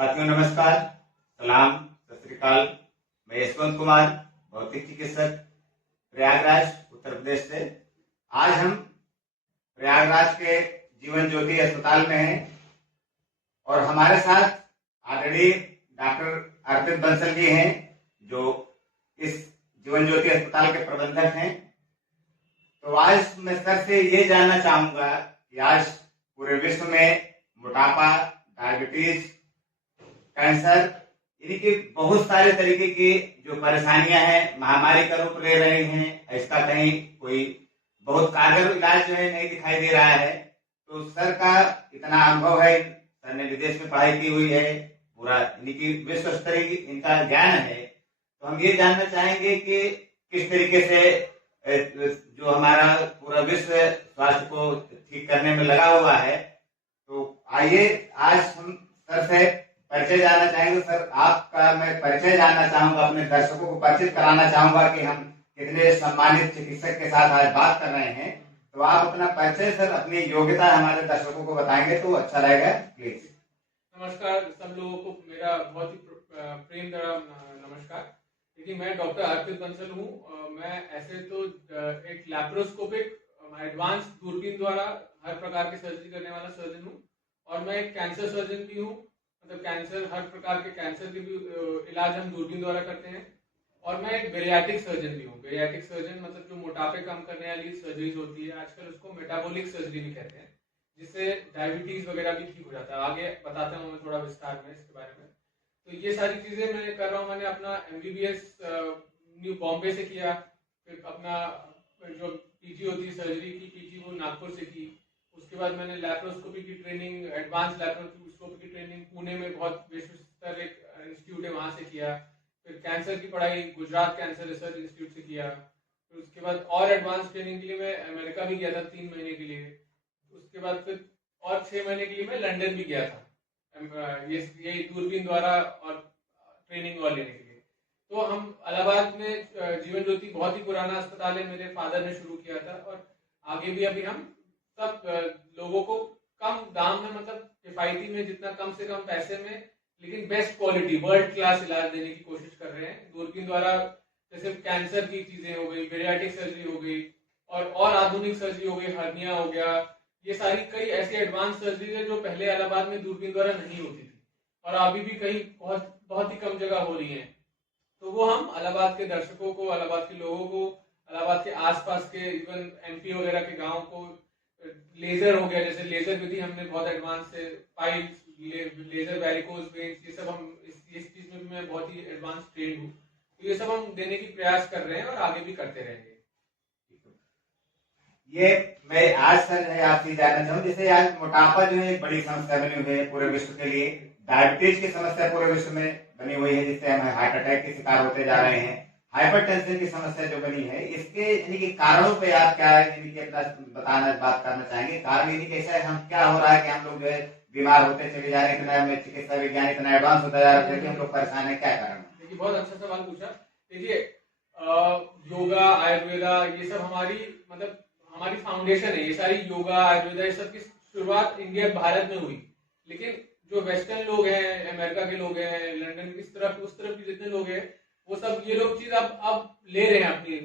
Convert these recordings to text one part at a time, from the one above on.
साथियों नमस्कार, सलाम, सत श्री अकाल। मैं यशवंत कुमार, भौतिक चिकित्सक, प्रयागराज, उत्तर प्रदेश से। आज हम प्रयागराज के जीवन ज्योति अस्पताल में हैं और हमारे साथ ऑलरेडी डॉक्टर अर्पित बंसल जी हैं, जो इस जीवन ज्योति अस्पताल के प्रबंधक हैं। तो आज मैं सर से ये जानना चाहूंगा कि आज पूरे विश्व में मोटापा, डायबिटीज, कैंसर, यानी कि बहुत सारे तरीके की जो परेशानियां हैं, महामारी का रूप ले रही हैं। इसका कहीं कोई बहुत कारगर इलाज जो है नहीं दिखाई दे रहा है। तो सर का इतना अनुभव है, सर ने विदेश में पढ़ाई की हुई है, पूरा यानी कि विश्व स्तरीय इनका ज्ञान है। तो हम ये जानना चाहेंगे कि किस तरीके से जो हमारा पूरा विश्व स्वास्थ्य को ठीक करने में लगा हुआ है। तो आइए आज हम सर से परिचय जानना चाहेंगे। सर आपका मैं परिचय जानना चाहूंगा, अपने दर्शकों को परिचित कराना चाहूंगा कि हम कितने सम्मानित चिकित्सक के साथ आज बात कर रहे हैं। तो आप अपना परिचय सर, अपनी योग्यता हमारे दर्शकों को बताएंगे तो अच्छा रहेगा, प्लीज। नमस्कार सब लोगों को, मेरा बहुत ही प्रेम भरा नमस्कार। देखिए, मैं डॉक्टर अर्पित बंसल हूँ। मैं ऐसे तो एक लैप्रोस्कोपिक एडवांस दूरबीन द्वारा हर प्रकार की सर्जरी करने वाला सर्जन हूँ, और मैं एक कैंसर सर्जन भी हूँ। मतलब कैंसर, हर प्रकार के कैंसर के भी इलाज हम दूरबीन द्वारा करते हैं। और मैं एक बेरियाटिक सर्जन भी हूँ। बेरियाटिक सर्जन मतलब जो मोटापे कम करने वाली सर्जरीज होती है, आजकल उसको मेटाबॉलिक सर्जरी भी कहते हैं, जिससे डायबिटीज वगैरह भी ठीक हो जाता है। आगे बताता हूँ मैं थोड़ा विस्तार में इसके बारे में। तो ये सारी चीजें मैं कर रहा हूँ। मैंने अपना MBBS न्यू बॉम्बे से किया, फिर अपना जो PG होती है सर्जरी की, PG वो नागपुर से की। उसके बाद मैंने लैप्रोस्कोपी की ट्रेनिंग, एडवांस लैप्रोस्कोपी की ट्रेनिंग पुणे में बहुत विश्व स्तर एक इंस्टीट्यूट है, वहां से किया। फिर कैंसर की पढ़ाई गुजरात कैंसर रिसर्च इंस्टीट्यूट से किया। फिर उसके बाद और एडवांस ट्रेनिंग के लिए मैं अमेरिका भी गया था 3 महीने के लिए। उसके बाद फिर और 6 महीने के लिए मैं लंदन भी गया था, ये दूरबीन द्वारा और ट्रेनिंग और लेने के लिए। तो हम इलाहाबाद में जीवन ज्योति बहुत ही पुराना अस्पताल है, मेरे फादर ने शुरू किया था, और आगे भी अभी हम सब लोगों को कम दाम में, मतलब किफायती में, जितना कम से कम पैसे में, लेकिन बेस्ट क्वालिटी, वर्ल्ड क्लास इलाज देने की कोशिश कर रहे हैं दूरबीन द्वारा। जैसे कैंसर की चीजें हो गई, बेरियाटिक सर्जरी हो गई, और आधुनिक सर्जरी हो गई, हर्निया हो गया। ये सारी कई ऐसी एडवांस सर्जरी है जो पहले इलाहाबाद में दूरबीन द्वारा नहीं होती थी, और अभी भी कहीं बहुत बहुत ही कम जगह हो रही है। तो वो हम इलाहाबाद के दर्शकों को, इलाहाबाद के लोगों को, इलाहाबाद के आसपास के, इवन MP वगैरह के गाँव को, लेजर हो गया, जैसे लेजर विधि हमने बहुत एडवांस से, पाइल्स, लेजर वेरिकोज वेन्स, ये सब हम इस चीज में भी मैं बहुत ही एडवांस ट्रेंड हूँ। तो ये सब हम देने की प्रयास कर रहे हैं और आगे भी करते रहेंगे। ये मैं आज सर है आपसे जानना चाहूँ, जैसे आज मोटापा जो है एक बड़ी समस्या बनी हुई है पूरे विश्व के लिए। डायबिटीज की समस्या पूरे विश्व में बनी हुई है, जिससे हम हार्ट अटैक के शिकार होते जा रहे हैं। हाइपरटेंशन की समस्या जो बनी है, इसके यानी कि कारणों पे आप क्या यानी कि अपना बात करना चाहेंगे? कारण यानी कि ऐसा हम क्या हो रहा है कि हम लोग जो है बीमार होते चले जा रहे हैं, इतना चिकित्सा विज्ञान इतना एडवांस होता जा रहा है कि हम लोग परेशान है, क्या कारण? देखिए, बहुत अच्छा सवाल पूछा। देखिए, योगा, आयुर्वेदा, ये सब हमारी, मतलब हमारी फाउंडेशन है। ये सारी योगा, आयुर्वेदा, ये सब की शुरुआत इंडिया, भारत में हुई। लेकिन जो वेस्टर्न लोग हैं, अमेरिका के लोग हैं, लंदन, इस तरफ उस तरफ के जितने लोग हैं, वो सब ये लोग चीज अब ले रहे हैं अपनी,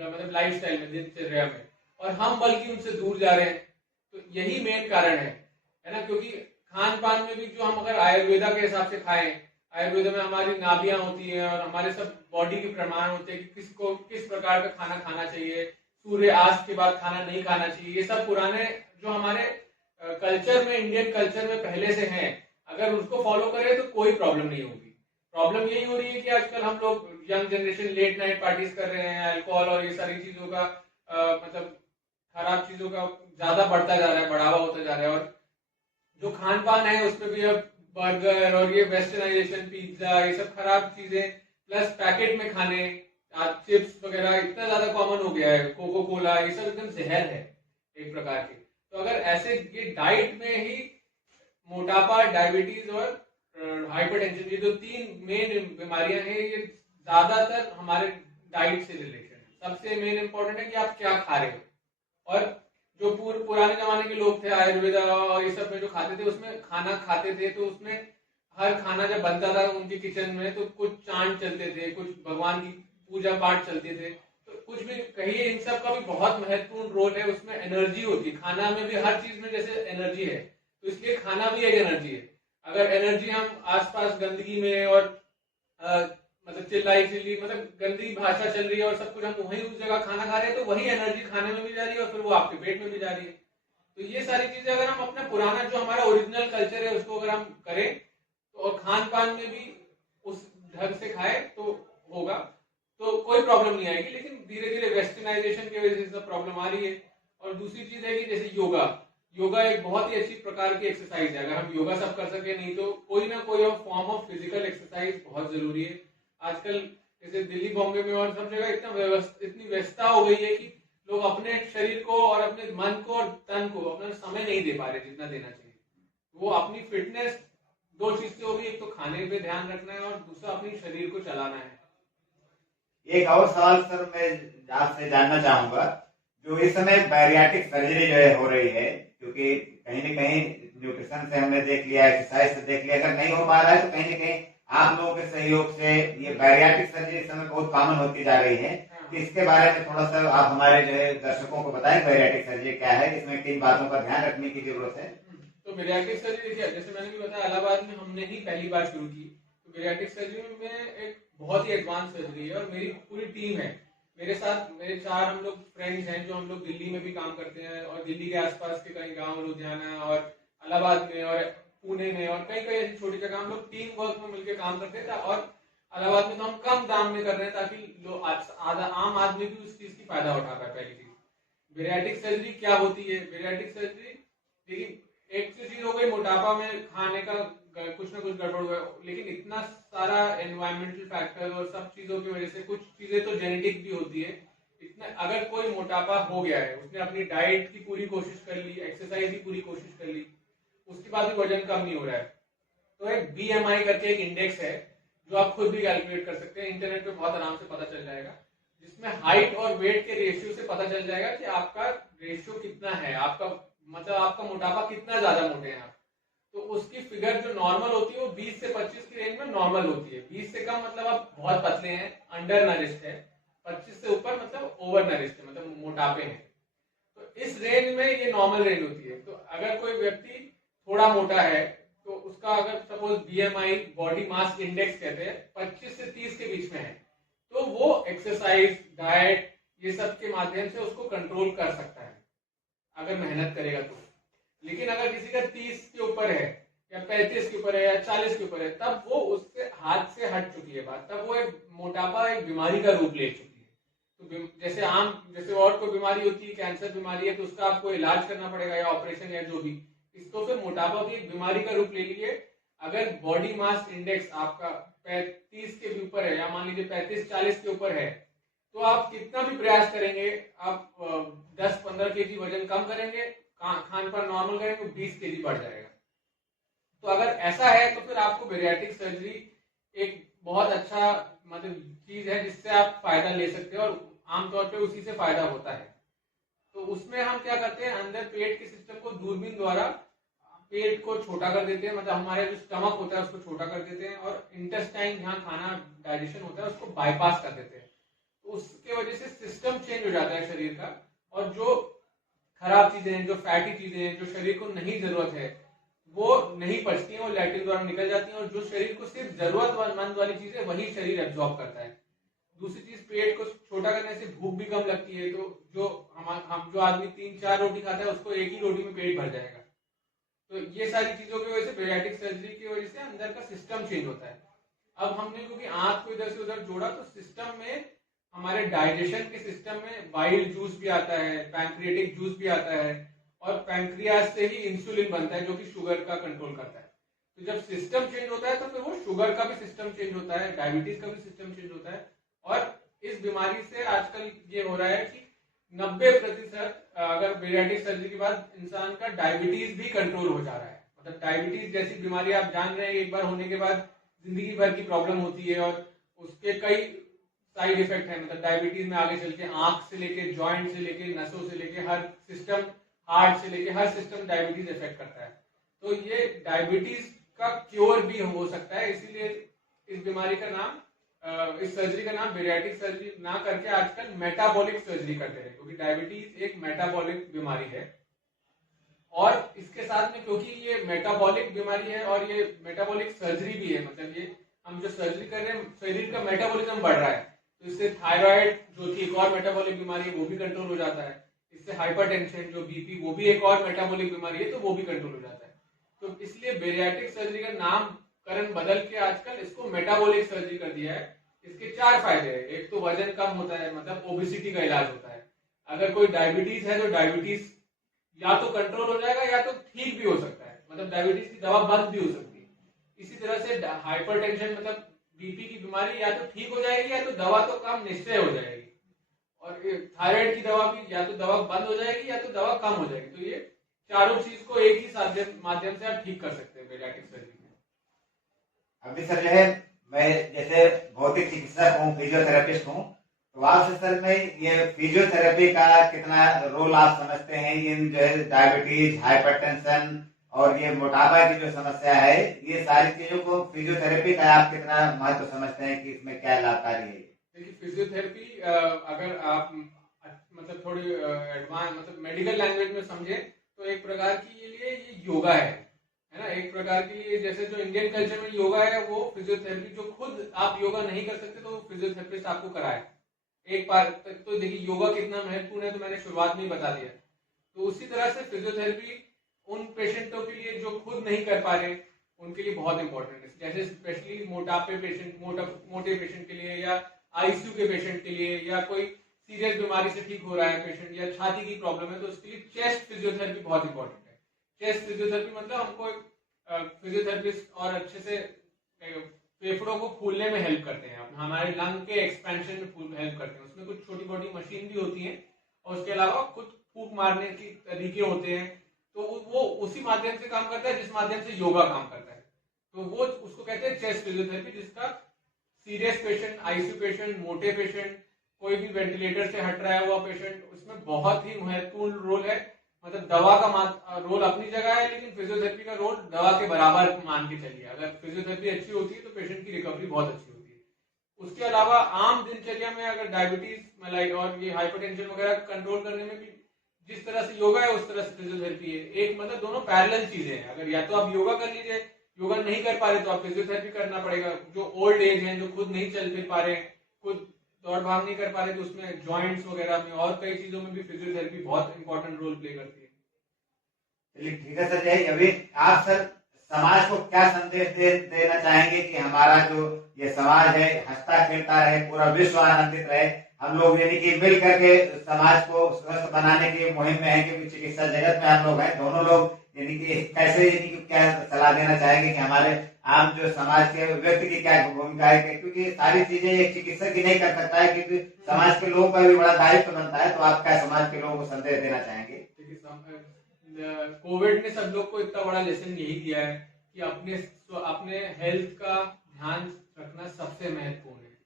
मतलब लाइफस्टाइल में, दिनचर्या में, और हम बल्कि उनसे दूर जा रहे हैं। तो यही मेन कारण है ना। क्योंकि खान पान में भी जो हम अगर आयुर्वेदा के हिसाब से खाएं, आयुर्वेदा में हमारी नाभियां होती हैं और हमारे सब बॉडी के प्रमाण होते हैं कि किसको किस प्रकार का खाना खाना चाहिए, सूर्य अस्त के बाद खाना नहीं खाना चाहिए। ये सब पुराने जो हमारे कल्चर में, इंडियन कल्चर में पहले से हैं, अगर उसको फॉलो करें तो कोई प्रॉब्लम नहीं होगी। प्रॉब्लम यही हो रही है कि आजकल हम लोग, young generation, late night parties कर रहे हैं, अल्कोहल और ये सारी चीजों का मतलब खराब चीजों का ज्यादा बढ़ता जा रहा है, बढ़ावा होता जा रहा है। और जो खान पान है उसमें भी अब बर्गर और ये वेस्टर्नाइजेशन, पिज्जा, ये सब खराब चीजें, प्लस पैकेट में खाने, चिप्स वगैरह इतना ज्यादा कॉमन हो गया है, कोको कोला, ये सब एकदम जहर है एक प्रकार के। तो अगर ऐसे ये डाइट में ही मोटापा, डायबिटीज और हाइपरटेंशन, ये जो 3 मेन बीमारियां हैं, ये ज्यादातर हमारे डाइट से रिलेटेड है। सबसे मेन इंपॉर्टेंट है कि आप क्या खा रहे हो। और जो पुराने जमाने के लोग थे, आयुर्वेदा और ये सब में जो खाते थे, उसमें खाना खाते थे तो उसमें हर खाना जब बनता था उनके किचन में तो कुछ चांद चलते थे, कुछ भगवान की पूजा पाठ चलते थे, तो कुछ भी कहिए, इन सब का भी बहुत महत्वपूर्ण रोल है। उसमें एनर्जी होती है, खाना में भी हर चीज में जैसे एनर्जी है, तो इसलिए खाना भी एक एनर्जी है। अगर एनर्जी हम आसपास गंदगी में और मतलब चिल्लाई चिल्ली, मतलब गंदी भाषा चल रही है और सब कुछ हम वहीं उस जगह खाना खा रहे हैं, तो वही एनर्जी खाने में भी जा रही है और फिर वो आपके पेट में भी जा रही है। तो ये सारी चीजें अगर हम अपना पुराना जो हमारा ओरिजिनल कल्चर है उसको अगर हम करें तो, और खान पान में भी उस ढंग से खाए तो होगा, तो कोई प्रॉब्लम नहीं आएगी। लेकिन धीरे धीरे वेस्टर्नाइजेशन की वजह से सब प्रॉब्लम आ रही है। और दूसरी चीज है कि जैसे योगा, योगा एक बहुत ही अच्छी प्रकार की एक्सरसाइज है। अगर हम योगा सब कर सके, नहीं तो कोई ना कोई फॉर्म ऑफ फिजिकल एक्सरसाइज बहुत जरूरी है। आजकल जैसे दिल्ली बॉम्बे में और सब जगह इतनी व्यस्तता हो गई है कि लोग अपने शरीर को और अपने मन को और तन को अपना समय नहीं दे पा रहे जितना देना चाहिए। वो अपनी फिटनेस दो चीज से होगी, एक तो खाने पे ध्यान रखना है और दूसरा अपने शरीर को चलाना है। एक और सवाल सर मैं आपसे जानना चाहूंगा, जो इस समय बैरियाट्रिक सर्जरी जो है हो रही है, क्योंकि कहीं न कहीं न्यूट्रिशन से हमने देख लिया, एक्सरसाइज से देख लिया, अगर नहीं हो पा रहा है तो कहीं न कहीं आप लोगों के सहयोग से ये बैरियाट्रिक सर्जरी इस समय बहुत कॉमन होती जा रही है। तो इसके बारे में थोड़ा सा आप हमारे जो है दर्शकों को बताएं, बैरियाट्रिक सर्जरी क्या है, इसमें किन बातों का ध्यान रखने की जरूरत है। तो बैरियाट्रिक सर्जरी देखिए, जैसे मैंने भी बताया, इलाहाबाद में हमने ही पहली बार शुरू की। तो बैरियाट्रिक सर्जरी में एक बहुत ही एडवांस सर्जरी है और मेरी पूरी टीम है मेरे साथ। मेरे 4 हम लोग फ्रेंड्स हैं जो हम लोग दिल्ली में भी काम करते हैं और दिल्ली के आसपास के कई गांव, लुधियाना और इलाहाबाद में और पुणे में और कई कई ऐसी छोटी जगह हम लोग टीम वर्क में मिलकर काम करते थे। और इलाहाबाद में तो हम कम दाम में कर रहे हैं ताकि लोग आम आदमी भी उस चीज की फायदा उठा पाए। पहली चीज, बैरियाट्रिक सर्जरी क्या होती है? बैरियाट्रिक सर्जरी देखिए, एक तो चीज हो गई मोटापा में खाने का कुछ ना कुछ गड़बड़ हुआ है, लेकिन इतना सारा एनवायरमेंटल फैक्टर और सब चीजों की वजह से कुछ चीजें तो जेनेटिक भी होती है। इतना अगर कोई मोटापा हो गया है, उसने अपनी डाइट की पूरी कोशिश कर ली, एक्सरसाइज की पूरी कोशिश कर ली, उसके बाद भी वजन कम नहीं हो रहा है, तो एक BMI करके एक इंडेक्स है जो आप खुद भी कैलकुलेट कर सकते हैं, इंटरनेट पे बहुत आराम से पता चल जाएगा, जिसमें हाइट और वेट के रेशियो से पता चल जाएगा कि आपका रेशियो कितना है, आपका मतलब आपका मोटापा कितना ज्यादा मोटे हैं आप। तो उसकी फिगर जो नॉर्मल होती है वो 20 से 25 की रेंज में नॉर्मल होती है। 20 से कम मतलब आप बहुत पतले हैं, अंडर नरिश्ड है। 25 से ऊपर मतलब ओवर नरिश्ड है, मतलब मोटापे हैं। तो इस रेंज में ये नॉर्मल रेंज होती है। तो अगर कोई व्यक्ति थोड़ा मोटा है तो उसका अगर suppose BMI, body mass index कहते हैं, 25 से 30 के बीच में है, तो वो एक्सरसाइज, डाइट, ये सब के माध्यम से उसको कंट्रोल कर सकता है अगर मेहनत करेगा तो। लेकिन अगर किसी का 30 के ऊपर है या 35 के ऊपर है या 40 के ऊपर है, तब वो उससे हाथ से हट चुकी है बात, तब वो एक मोटापा एक बीमारी का रूप ले चुकी है। तो जैसे और कोई बीमारी होती है, कैंसर बीमारी है, तो उसका आपको इलाज करना पड़ेगा या ऑपरेशन या जो भी। इसको फिर मोटापा की एक बीमारी का रूप ले लीजिए। अगर बॉडी मास इंडेक्स आपका 35 के भी ऊपर है या मान लीजिए 35-40 के ऊपर है, तो आप कितना भी प्रयास करेंगे, आप 10-15 kg वजन कम करेंगे, खान पान नॉर्मल करेंगे, 20 kg बढ़ जाएगा। तो अगर ऐसा है तो फिर आपको बैरियाट्रिक सर्जरी एक बहुत अच्छा मतलब चीज है जिससे आप फायदा ले सकते हैं और आमतौर पे उसी से फायदा होता है। तो उसमें हम क्या करते हैं, अंदर पेट के सिस्टम को दूरबीन द्वारा पेट को छोटा कर देते हैं, मतलब हमारे जो स्टमक होता है उसको छोटा कर देते हैं, और इंटेस्टाइन जहाँ खाना डाइजेशन होता है उसको बाईपास कर देते हैं। तो उसके वजह से सिस्टम चेंज हो जाता है शरीर का, और जो खराब चीजें हैं, जो फैटी चीजें हैं, जो शरीर को नहीं जरूरत है, वो नहीं पचती हैं, वो लैट्रिन द्वारा निकल जाती हैं, और जो शरीर को सिर्फ जरूरतमंद वाली चीजें वही शरीर एब्जॉर्ब करता है। दूसरी चीज, पेट को छोटा करने से भूख भी कम लगती है। तो जो आदमी 3-4 रोटी खाता है उसको एक ही रोटी में पेट भर जाएगा। तो ये सारी चीजों की वजह से, बैरियाट्रिक सर्जरी की वजह से अंदर का सिस्टम चेंज होता है। अब हमने क्योंकि आंख को इधर से उधर जोड़ा, तो सिस्टम में, हमारे डाइजेशन के सिस्टम में बाइल जूस भी आता है, पैंक्रियाटिक जूस भी आता है, और पैंक्रियास से ही इंसुलिन बनता है जो कि शुगर का कंट्रोल करता है। तो जब सिस्टम चेंज होता है तो फिर वो शुगर का भी सिस्टम चेंज होता है, डायबिटीज का भी सिस्टम चेंज होता है। और इस बीमारी से आजकल ये हो रहा है कि 90% अगर बैरियाट्रिक सर्जरी के बाद इंसान का डायबिटीज भी कंट्रोल हो जा रहा है। मतलब डायबिटीज जैसी बीमारी आप जान रहे हैं, एक बार होने के बाद जिंदगी भर की प्रॉब्लम होती है, और उसके कई साइड इफेक्ट है। मतलब डायबिटीज में आगे चल के आंख से लेके, जॉइंट से लेके, नसों से लेके, हर सिस्टम, हार्ट से लेके हर सिस्टम डायबिटीज इफेक्ट करता है। तो ये डायबिटीज का क्योर भी हो सकता है। इसीलिए इस बीमारी का नाम, इस सर्जरी का नाम बेरियाट्रिक सर्जरी ना करके आजकल मेटाबॉलिक सर्जरी करते हैं, क्योंकि डायबिटीज एक मेटाबॉलिक बीमारी है। और इसके साथ में क्योंकि ये मेटाबॉलिक बीमारी है और ये मेटाबॉलिक सर्जरी भी है, मतलब ये हम जो सर्जरी कर रहे हैं, शरीर का मेटाबॉलिज्म बढ़ रहा है, तो इससे थायराइड जो कि एक और मेटाबॉलिक बीमारी है वो भी कंट्रोल हो जाता है। इससे हाइपरटेंशन जो बीपी वो भी एक और मेटाबॉलिक बीमारी है, तो वो भी कंट्रोल हो जाता है। तो इसलिए बेरियाट्रिक सर्जरी का नामकरण बदल के आजकल इसको मेटाबॉलिक सर्जरी कर दिया है। इसके 4 फायदे हैं। एक तो वजन कम होता है, मतलब ओबेसिटी का इलाज होता है। अगर कोई डायबिटीज है तो डायबिटीज या तो कंट्रोल हो जाएगा या तो ठीक भी हो सकता है, मतलब डायबिटीज की दवा बंद भी हो सकती है। इसी तरह से हाइपरटेंशन मतलब बीपी की बीमारी या तो ठीक हो जाएगी या तो दवा तो कम निश्चय हो जाएगी। और थायराइड की दवा भी या तो दवा बंद हो जाएगी या तो दवा कम हो जाएगी। तो ये चारों चीज को एक ही माध्यम से आप ठीक कर सकते हैं बेरियाट्रिक सर्जरी में। अभी सर जो है, मैं जैसे भौतिक चिकित्सक हूँ, फिजियोथेरेपिस्ट हूँ, तो आपसे सर मैं ये फिजियोथेरेपी का कितना रोल आप समझते हैं इन जो है डायबिटीज, हाइपरटेंशन और ये मोटापा की जो समस्या है, ये सारी चीजों को फिजियोथेरेपी का आप कितना महत्व समझते हैं कि इसमें क्या लाभकारी है? देखिए फिजियोथेरेपी अगर आप मतलब थोड़ी एडवांस मतलब मेडिकल लैंग्वेज में समझे तो एक प्रकार की ये योगा है ना। एक प्रकार की ये जैसे जो इंडियन कल्चर में योगा है वो फिजियोथेरेपी, जो खुद आप योगा नहीं कर सकते तो फिजियोथेरेपिस्ट आपको कराए। एक बार तक तो देखिए योगा कितना महत्वपूर्ण है तो मैंने शुरुआत में ही बता दिया। तो उसी तरह से फिजियोथेरेपी उन पेशेंटों के लिए जो खुद नहीं कर पा रहे उनके लिए बहुत इंपॉर्टेंट है। जैसे स्पेशली मोटे पेशेंट के लिए या आईसीयू के पेशेंट के लिए या कोई सीरियस बीमारी से ठीक हो रहा है पेशेंट या छाती की प्रॉब्लम है तो उसके लिए चेस्ट फिजियोथेरेपी बहुत इंपॉर्टेंट है। चेस्ट फिजियोथेरेपी मतलब हमको एक फिजियोथेरेपिस्ट और अच्छे से फेफड़ों को फूलने में हेल्प करते हैं, हमारे लंग के एक्सपेंशन में हेल्प करते हैं। उसमें कुछ छोटी मोटी मशीन भी होती है और उसके अलावा कुछ फूंक मारने के तरीके होते हैं, तो वो उसी माध्यम से काम करता है जिस माध्यम से योगा काम करता है। तो वो उसको कहते हैं चेस्ट फिजियोथेरेपी, जिसका सीरियस पेशेंट, आईसीयू पेशेंट, मोटे पेशेंट, कोई भी वेंटिलेटर से हट रहा है हुआ पेशेंट, उसमें बहुत ही महत्वपूर्ण रोल है। मतलब दवा का रोल अपनी जगह है लेकिन फिजियोथेरेपी का रोल दवा के बराबर मान के चलिए। अगर फिजियोथेरेपी अच्छी होती है तो पेशेंट की रिकवरी बहुत अच्छी होती है। उसके अलावा आम दिनचर्या में अगर डायबिटीज और ये हाइपरटेंशन वगैरह कंट्रोल करने में भी जिस तरह से योगा है उस तरह से फिजियोथेरेपी है। एक मतलब दोनों पैरेलल चीजें हैं। अगर या तो आप योगा कर लीजिए, योगा नहीं कर पा रहे तो आप फिजियोथेरेपी करना पड़ेगा। जो ओल्ड एज हैं, जो खुद नहीं चल फिर पा रहे, खुद दौड़ भाग नहीं कर पा रहे, तो उसमें जॉइंट्स वगैरह में और कई चीजों में भी फिजियोथेरेपी बहुत इंपॉर्टेंट रोल प्ले करती है। चलिए ठीक है सर। जय, अभी आप सर समाज को क्या संदेश देना चाहेंगे कि हमारा जो ये समाज है हंसता खेलता रहे, पूरा विश्व आनंदित रहे, हम लोग यानी कि मिल करके समाज को स्वस्थ बनाने की मुहिम में है, क्योंकि चिकित्सा जगत में हम लोग हैं, दोनों लोग यानी कि कैसे यानी कि क्या सलाह देना चाहेंगे कि हमारे आम जो समाज के व्यक्ति की क्या भूमिका है, क्योंकि सारी चीजें एक चिकित्सक ही नहीं कर सकता है, क्योंकि समाज के लोगों का भी बड़ा दायित्व बनता है। तो आप क्या समाज के लोगों को संदेश देना चाहेंगे? कोविड ने सब लोग को इतना बड़ा लेसन यही दिया है कि अपने हेल्थ का ध्यान रखना सबसे महत्वपूर्ण है।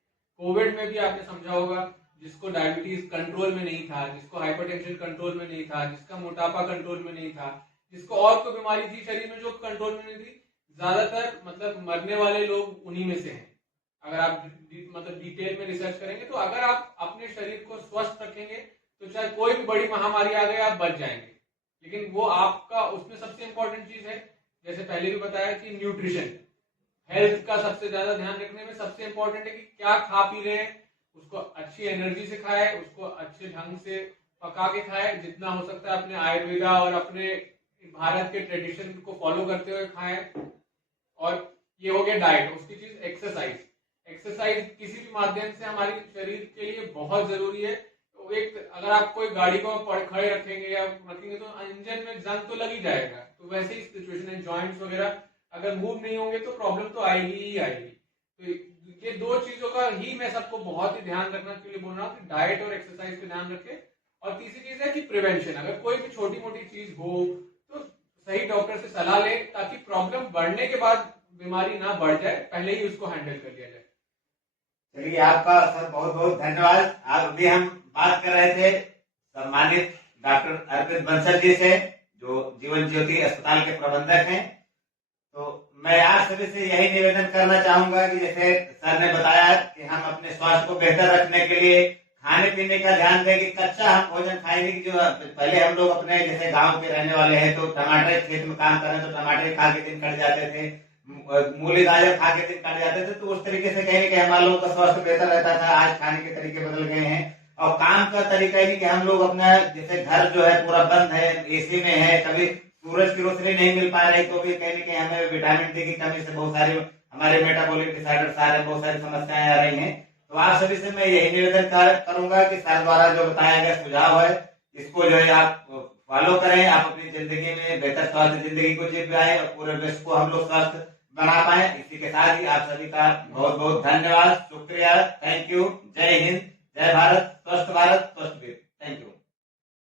कोविड में भी आपने समझा होगा, जिसको डायबिटीज कंट्रोल में नहीं था, जिसको हाइपरटेंशन कंट्रोल में नहीं था, जिसका मोटापा कंट्रोल में नहीं था, जिसको और कोई बीमारी थी शरीर में जो कंट्रोल में नहीं थी, ज्यादातर मतलब मरने वाले लोग उन्हीं में से हैं। अगर आप मतलब डिटेल में रिसर्च करेंगे तो अगर आप अपने शरीर को स्वस्थ रखेंगे तो चाहे कोई भी बड़ी महामारी आ गई आप बच जाएंगे। लेकिन वो आपका उसमें सबसे इंपॉर्टेंट चीज है, जैसे पहले भी बताया कि न्यूट्रिशन, हेल्थ का सबसे ज्यादा ध्यान रखने में सबसे इंपॉर्टेंट है कि क्या खा पी रहे हैं, उसको अच्छी एनर्जी से खाए, उसको अच्छे ढंग से पका के खाए, जितना हो सकता है अपने आयुर्वेदा और अपने भारत के ट्रेडिशन को फॉलो करते हुए खाएं। और ये हो गया डाइट। उसकी चीज एक्सरसाइज किसी भी माध्यम से हमारे शरीर के लिए बहुत जरूरी है। तो एक अगर आप कोई गाड़ी को खड़े रखेंगे या रखेंगे तो इंजन में जंग तो लग ही जाएगा। तो वैसे ही सिचुएशन है, जॉइंट्स वगैरह अगर मूव नहीं होंगे तो प्रॉब्लम तो आएगी ही आएगी। तो ये दो चीजों का ही मैं सबको बहुत ही ध्यान रखने के लिए बोल रहा हूँ कि डाइट और एक्सरसाइज का ध्यान रखें। और तीसरी चीज है कि प्रिवेंशन, अगर कोई भी छोटी मोटी चीज हो तो सही डॉक्टर से सलाह ले, ताकि प्रॉब्लम बढ़ने के बाद बीमारी ना बढ़ जाए, पहले ही उसको हैंडल कर लिया जाए। चलिए आपका सर बहुत बहुत धन्यवाद। आज अभी हम बात कर रहे थे सम्मानित डॉक्टर अर्पित बंसल जी से, जो जीवन ज्योति अस्पताल के प्रबंधक हैं। तो मैं आप सभी से यही निवेदन करना चाहूंगा कि जैसे सर ने बताया कि हम अपने स्वास्थ्य को बेहतर रखने के लिए खाने पीने का ध्यान दें कि कच्चा हम भोजन खाएंगे कि जो पहले हम लोग अपने जैसे गांव के रहने वाले हैं तो टमाटर खेत में काम करें तो टमाटर खा के दिन कट जाते थे, मूली गाजर खा के दिन कट जाते थे, तो उस तरीके से कहीं ना कहीं हमारे लोगों का स्वास्थ्य बेहतर रहता था। आज खाने के तरीके बदल गए हैं और काम का तरीका ही नहीं कि हम लोग अपना जैसे घर जो है पूरा बंद है, एसी में है, कभी सूरज की रोशनी नहीं मिल पा रही तो भी कहीं ना कहीं हमें विटामिन डी की कमी से बहुत सारी हमारे मेटाबॉलिक डिसऑर्डर्स आ रहे हैं, बहुत सारी समस्याएं आ रही हैं। तो आप सभी से मैं यही निवेदन करूंगा कि सर द्वारा जो बताया गया सुझाव है इसको जो है आप फॉलो करें, आप अपनी जिंदगी में बेहतर स्वास्थ्य जिंदगी को जी पाए और पूरे विश्व को हम लोग स्वस्थ बना पाए। इसी के साथ ही आप सभी का बहुत बहुत धन्यवाद, शुक्रिया, थैंक यू, जय हिंद, जय भारत, स्वस्थ भारत, स्वस्थ विश्व। Thank you.